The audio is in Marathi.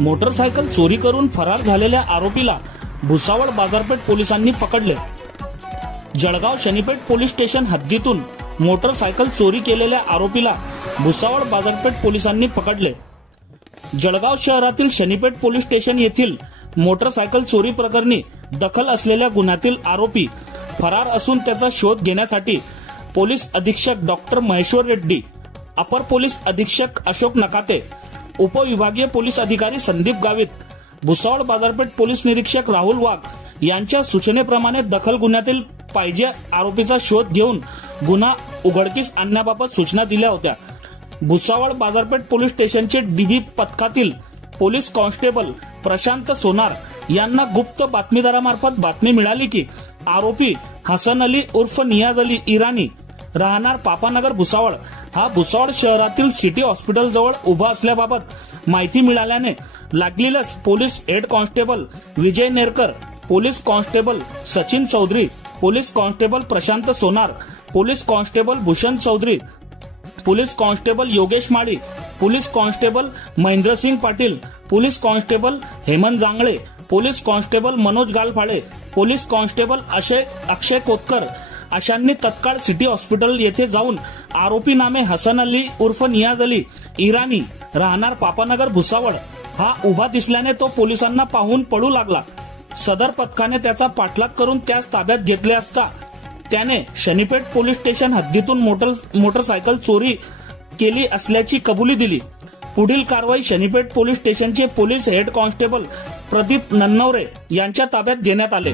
मोटरसायकल चोरी करून फरार झालेल्या आरोपीला भुसावळ बाजारपेठ पोलिसांनी पकडले। जळगाव शनीपेठ पोलीस स्टेशन हद्दीतून मोटरसायकल चोरी केलेल्या आरोपीला भुसावळ बाजारपेठ पोलिसांनी पकडले। जळगाव शहरातील शनीपेठ पोलीस स्टेशन येथील मोटरसायकल चोरी प्रकरणी दखल असलेल्या गुन्ह्यातील आरोपी फरार असून त्याचा शोध घेण्यासाठी पोलीस अधीक्षक डॉक्टर महेश्वर रेड्डी, अपर पोलीस अधीक्षक अशोक नकाते, उपविभागीय पोलीस अधिकारी संदीप गावित, भुसावळ बाजारपेठ पोलीस निरीक्षक राहुल वाघ यांच्या सूचनेप्रमाणे दखल गुन्ह्यातील पाहिजे आरोपीचा शोध घेऊन गुन्हा उघडकीस आणण्याबाबत सूचना दिल्या होत्या। भुसावळ बाजारपेठ पोलीस स्टेशनचे डीबी पथकातील पोलीस कॉन्स्टेबल प्रशांत सोनार यांना गुप्त बातमीदारामार्फत बातमी मिळाली की आरोपी हसन अली उर्फ नियाज अली इराणी राहणार पापानगर भुसावळ हा भुसावळ शहरातील सिटी हॉस्पिटल जवळ उभा असल्याबाबत माहिती मिळाल्याने लागलीलच police head constable Vijay Nerkar, police constable Sachin Chaudhari, police constable Prashant Sonar, police constable Bhushan Chaudhari, police constable Yogesh Mali, police constable Mahendrasingh Patil, police constable Hemant Jangale, police constable Manoj Galphale, police constable Akshay Kotkar अशांनी तत्काळ सिटी हॉस्पिटल येथे जाऊन आरोपी नामे हसन अली उर्फ नियाज अली इराणी राहणार पापानगर भुसावळ हा उभा दिसल्याने तो पोलिसांना पाहून पळू लागला। सदर पथकाने त्याचा पाठलाग करून त्यास ताब्यात घेतले असता त्याने शनीपेठ पोलीस स्टेशन हद्दीतून मोटरसायकल चोरी केली असल्याची कबुली दिली। पुढील कारवाई शनीपेठ पोलीस स्टेशनचे police head constable Pradeep Nannaware यांच्या ताब्यात देण्यात आले।